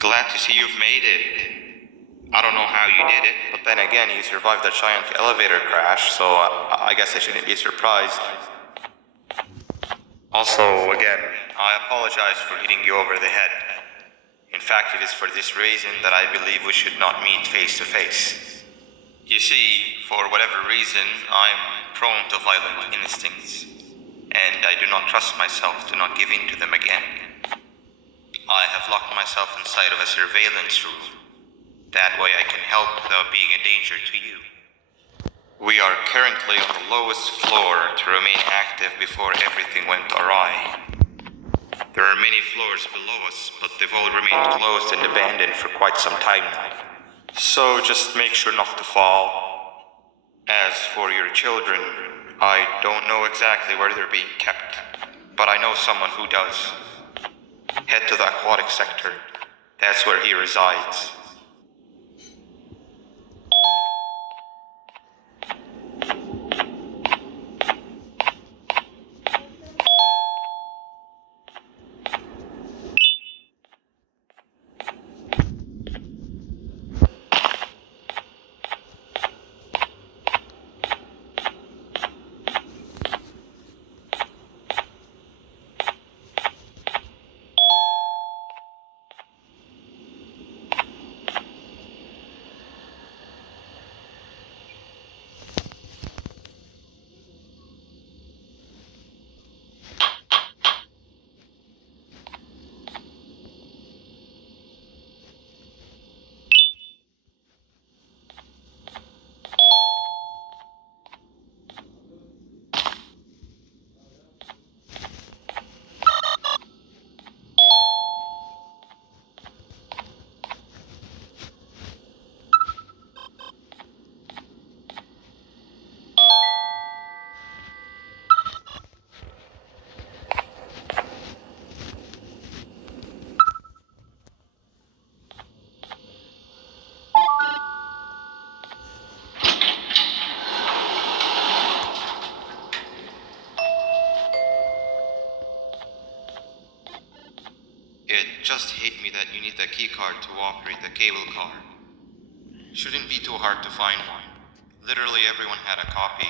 Glad to see you've made it. I don't know how you did it, but then again, you survived a giant elevator crash, so I guess I shouldn't be surprised. Also, again, I apologize for hitting you over the head. In fact, it is for this reason that I believe we should not meet face to face. You see, for whatever reason, I'm prone to violent instincts, and I do not trust myself to not give in to them again. I have locked myself inside of a surveillance room. That way I can help without being a danger to you. We are currently on the lowest floor to remain active before everything went awry. There are many floors below us, but they've all remained closed and abandoned for quite some time now. So just make sure not to fall. As for your children, I don't know exactly where they're being kept, but I know someone who does. Head to the aquatic sector. That's where he resides. It just hit me that you need the keycard to operate the cable car. Shouldn't be too hard to find one. Literally everyone had a copy.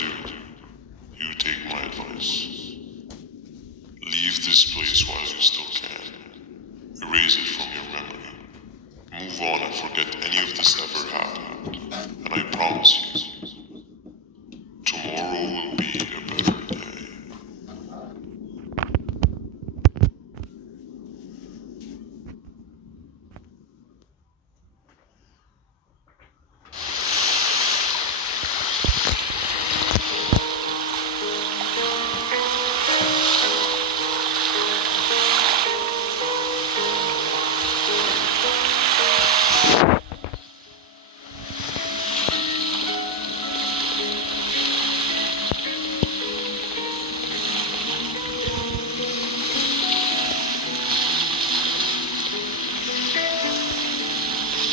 you do, you take my advice. Leave this place while you still can. Erase it from your memory. Move on and forget any of this ever happened. And I promise you, tomorrow will be a better day.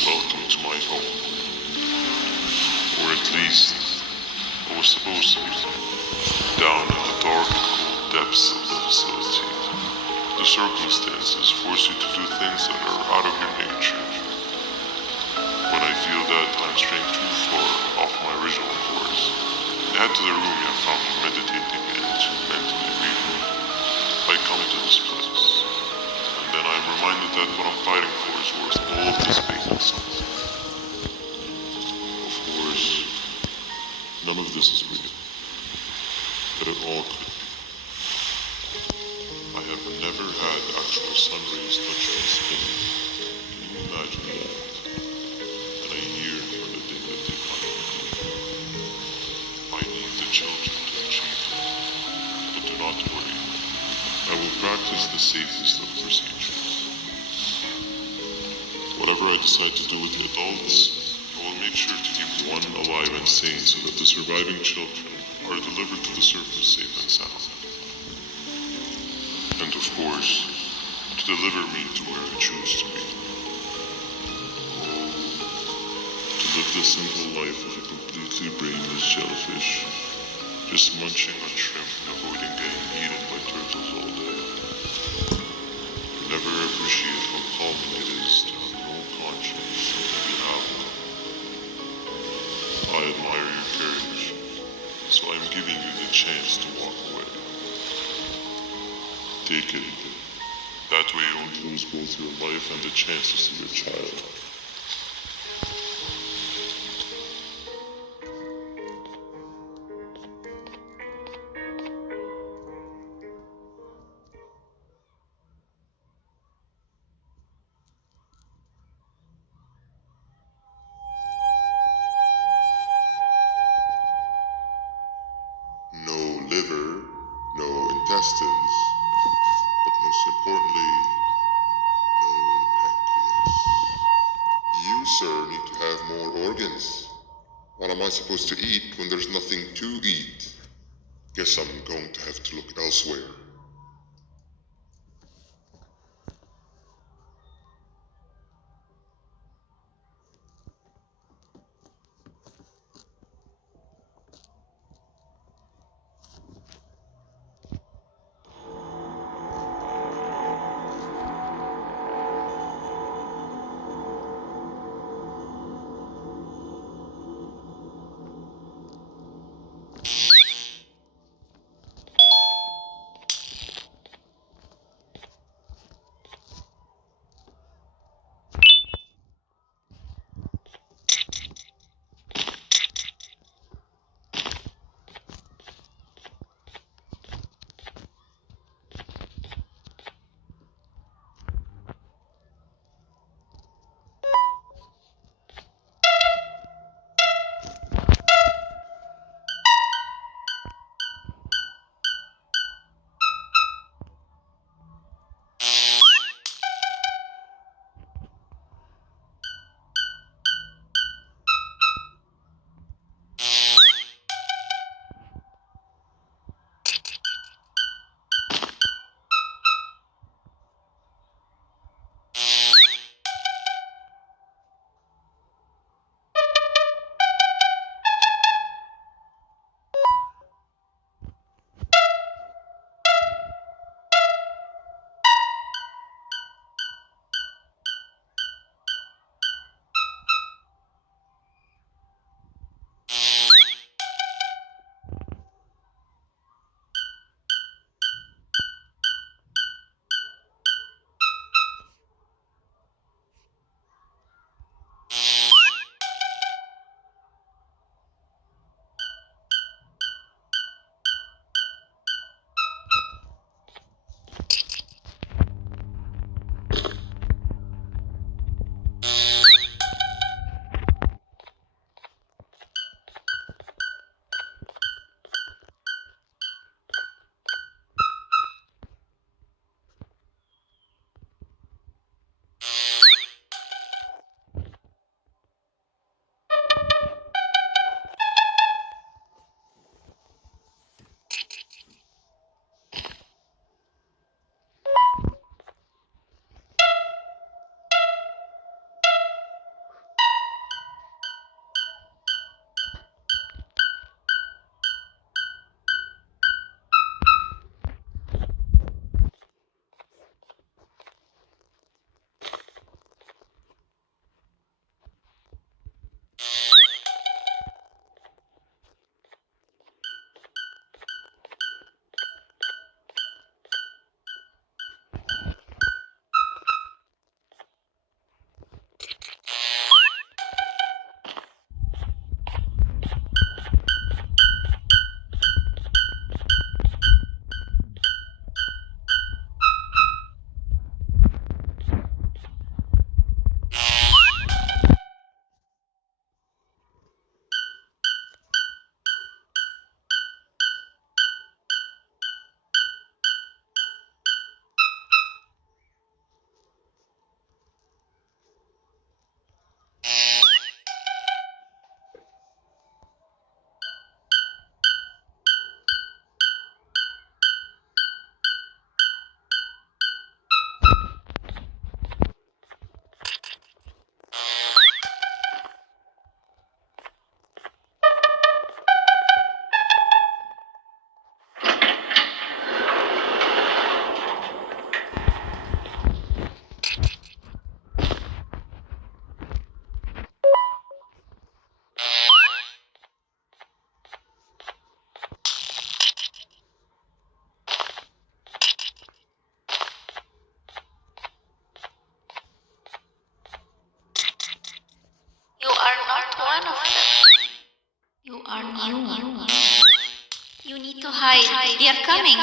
Welcome to my home. Or at least, it was supposed to be. Down in the dark and cool depths of the facility, the circumstances force you to do things that are out of your nature. When I feel that I'm straying too far off my original course, I head to the room I found me meditating in to mentally regroup. I come to this place, and then I'm reminded that what I'm fighting for is worth all of this pain and suffering. Of course, none of this is real, but it all could be. I have never had actual sun rays touch my skin. Can you imagine that? And I yearn for the day that they finally do. I need the children to achieve it. But do not worry. I will practice the safest of procedures. Whatever I decide to do with the adults, I will make sure to keep one alive and sane so that the surviving children are delivered to the surface safe and sound. And of course, to deliver me to where I choose to be. To live the simple life of a completely brainless shellfish, just munching on shrimp and avoiding getting eaten by turtles all day. Never appreciate how calming it is to have no conscience until you have one. I admire your courage, so I'm giving you the chance to walk away. Take it. That way you won't lose both your life and the chance to see your child. No liver, no intestines, but most importantly, no pancreas. You, sir, need to have more organs. What am I supposed to eat when there's nothing to eat? Guess I'm going to have to look elsewhere. You are new. You need to hide. They are coming.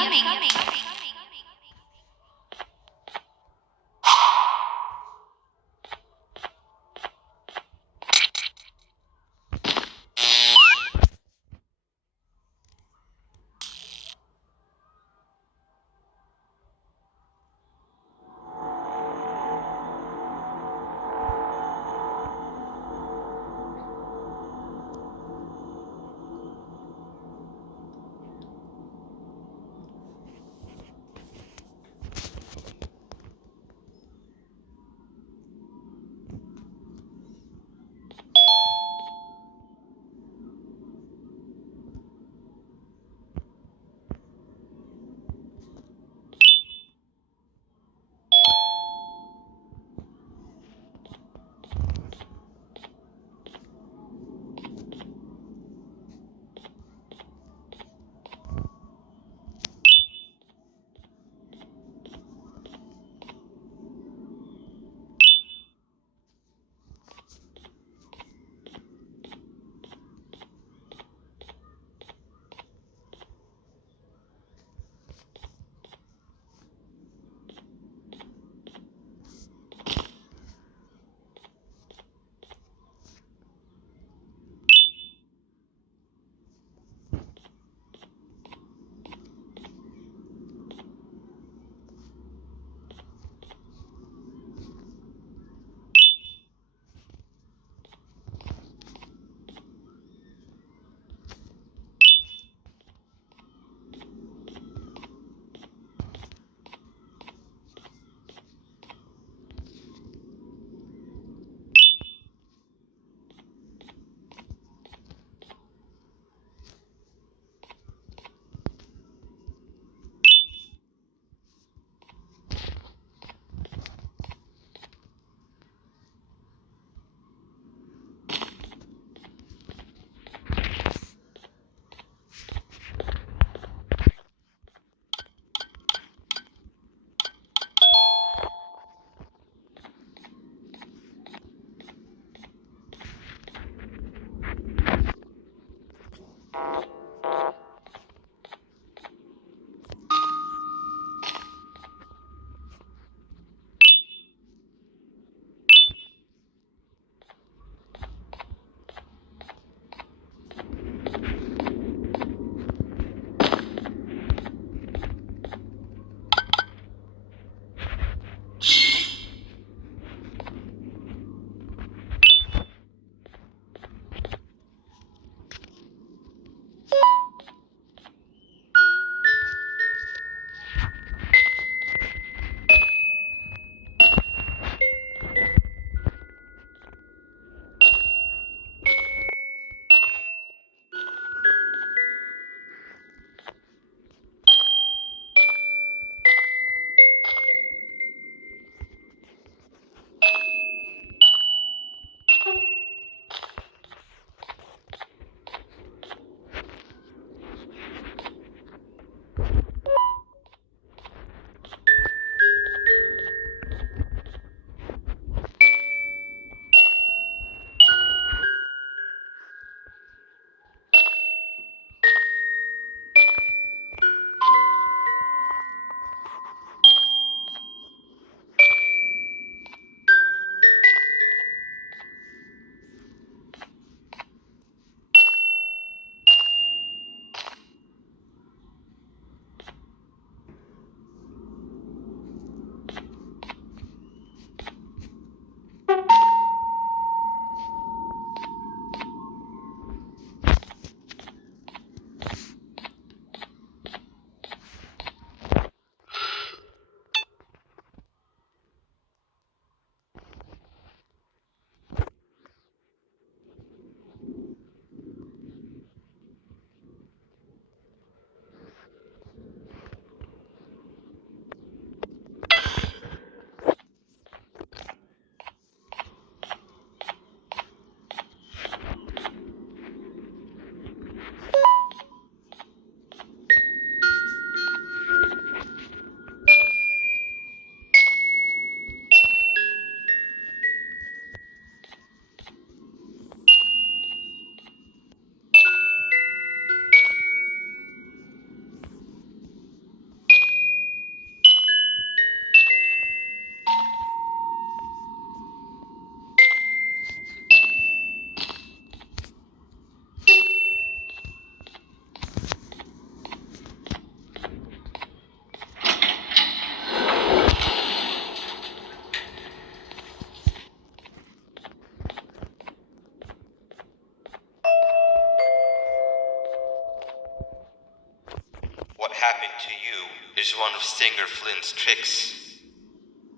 happened to you is one of Stinger Flynn's tricks.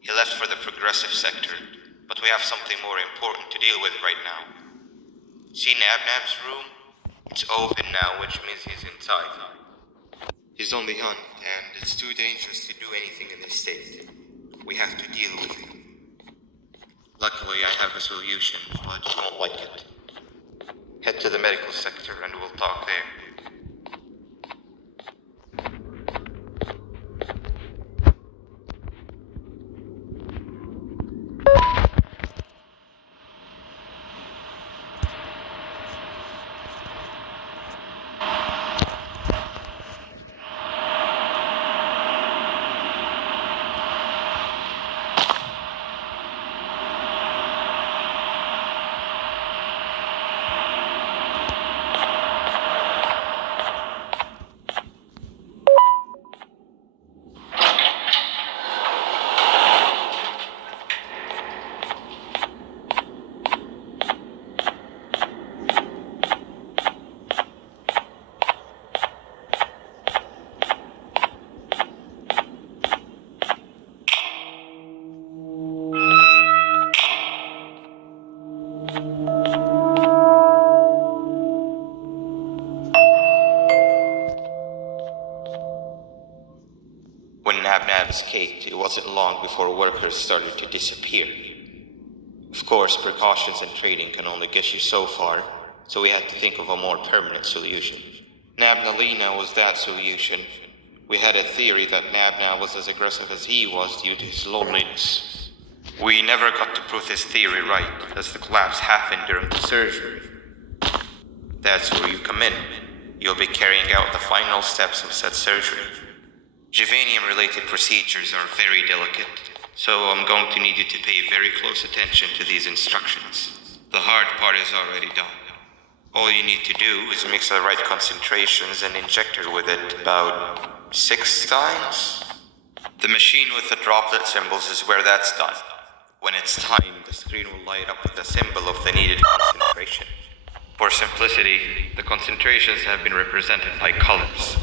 He left for the progressive sector, but we have something more important to deal with right now. See Nabnab's room? It's open now, which means he's inside. He's on the hunt, and it's too dangerous to do anything in this state. We have to deal with him. Luckily, I have a solution, but you won't like it. Head to the medical sector and we'll talk there. When Nabnab escaped, it wasn't long before workers started to disappear. Of course, precautions and training can only get you so far, so we had to think of a more permanent solution. Nabnalina was that solution. We had a theory that Nabnab was as aggressive as he was due to his loneliness. We never got to prove this theory right, as the collapse happened during the surgery. That's where you come in. You'll be carrying out the final steps of said surgery. Jivanium-related procedures are very delicate, so I'm going to need you to pay very close attention to these instructions. The hard part is already done. All you need to do is mix the right concentrations and inject her with it about 6 times. The machine with the droplet symbols is where that's done. When it's time, the screen will light up with the symbol of the needed concentration. For simplicity, the concentrations have been represented by colors.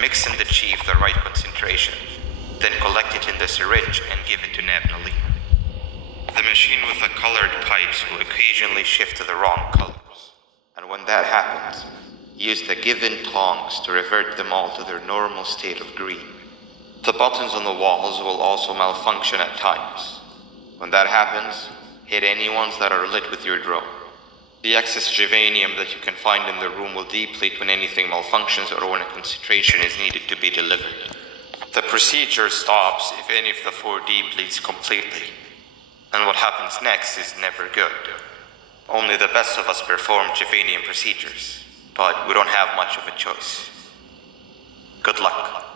Mix and achieve the right concentration, then collect it in the syringe and give it to Nabnali. The machine with the colored pipes will occasionally shift to the wrong colors, and when that happens, use the given tongs to revert them all to their normal state of green. The buttons on the walls will also malfunction at times. When that happens, hit any ones that are lit with your drone. The excess Jivanium that you can find in the room will deplete when anything malfunctions or when a concentration is needed to be delivered. The procedure stops if any of the 4 depletes completely. And what happens next is never good. Only the best of us perform Jivanium procedures, but we don't have much of a choice. Good luck.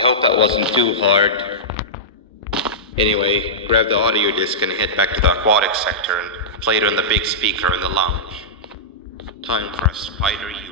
hope that wasn't too hard. Anyway, grab the audio disc and head back to the aquatic sector and play it on the big speaker in the lounge. Time for a spider union.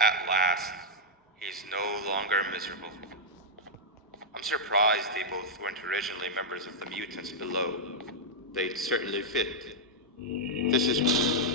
At last, he's no longer miserable. I'm surprised they both weren't originally members of the mutants below. They'd certainly fit. This is...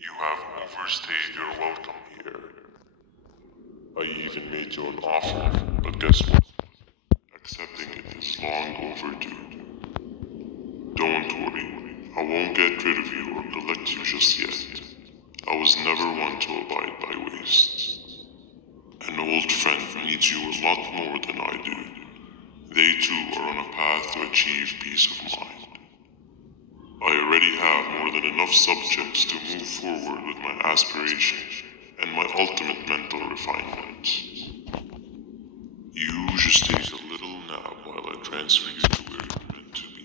You have overstayed your welcome here. I even made you an offer, but guess what? Accepting it is long overdue. Don't worry, I won't get rid of you or collect you just yet. I was never one to abide by waste. An old friend needs you a lot more than I do. They too are on a path to achieve peace of mind. I already have more than enough subjects to move forward with my aspiration and my ultimate mental refinement. You just take a little nap while I transfer you to where you're meant to be.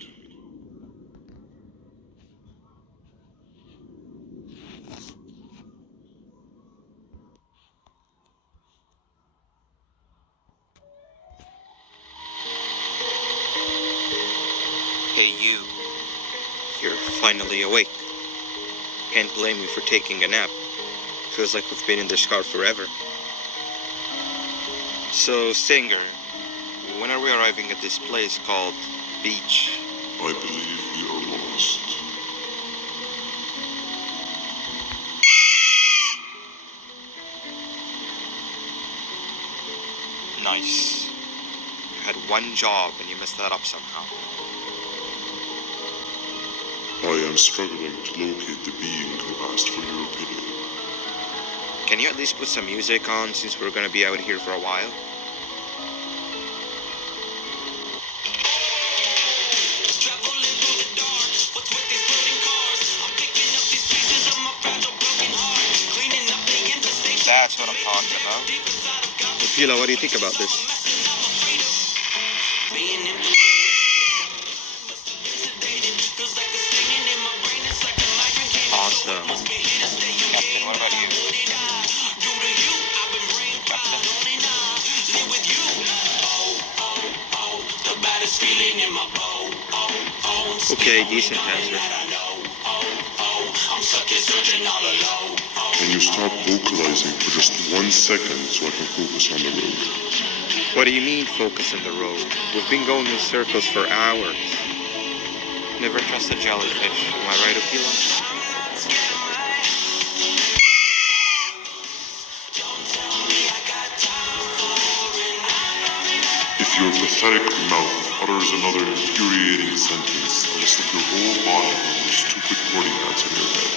Hey you. You're finally awake. Can't blame you for taking a nap. Feels like we've been in this car forever. So, Singer, when are we arriving at this place called Beach? I believe we are lost. Nice. You had one job and you messed that up somehow. I am struggling to locate the being who asked for your opinion. Can you at least put some music on since we're gonna be out here for a while? That's what I'm talking about. Pila, what do you think about this? Awesome. Captain, what about you? Okay, decent answer. Can you stop vocalizing for just 1 second so I can focus on the road? What do you mean focus on the road? We've been going in circles for hours. Never trust a jellyfish. Am I right, Akila? If your pathetic mouth utters another infuriating sentence, I will slip your whole body on those stupid recording ads in your head.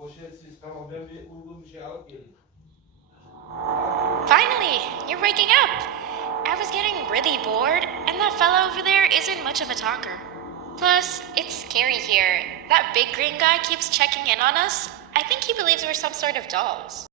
Poşetsiz tamam ben bir uygun bir şey alıp geleyim. Finally, you're waking up. I was getting really bored, and that fellow over there isn't much of a talker. Plus, it's scary here. That big green guy keeps checking in on us. I think he believes we're some sort of dolls.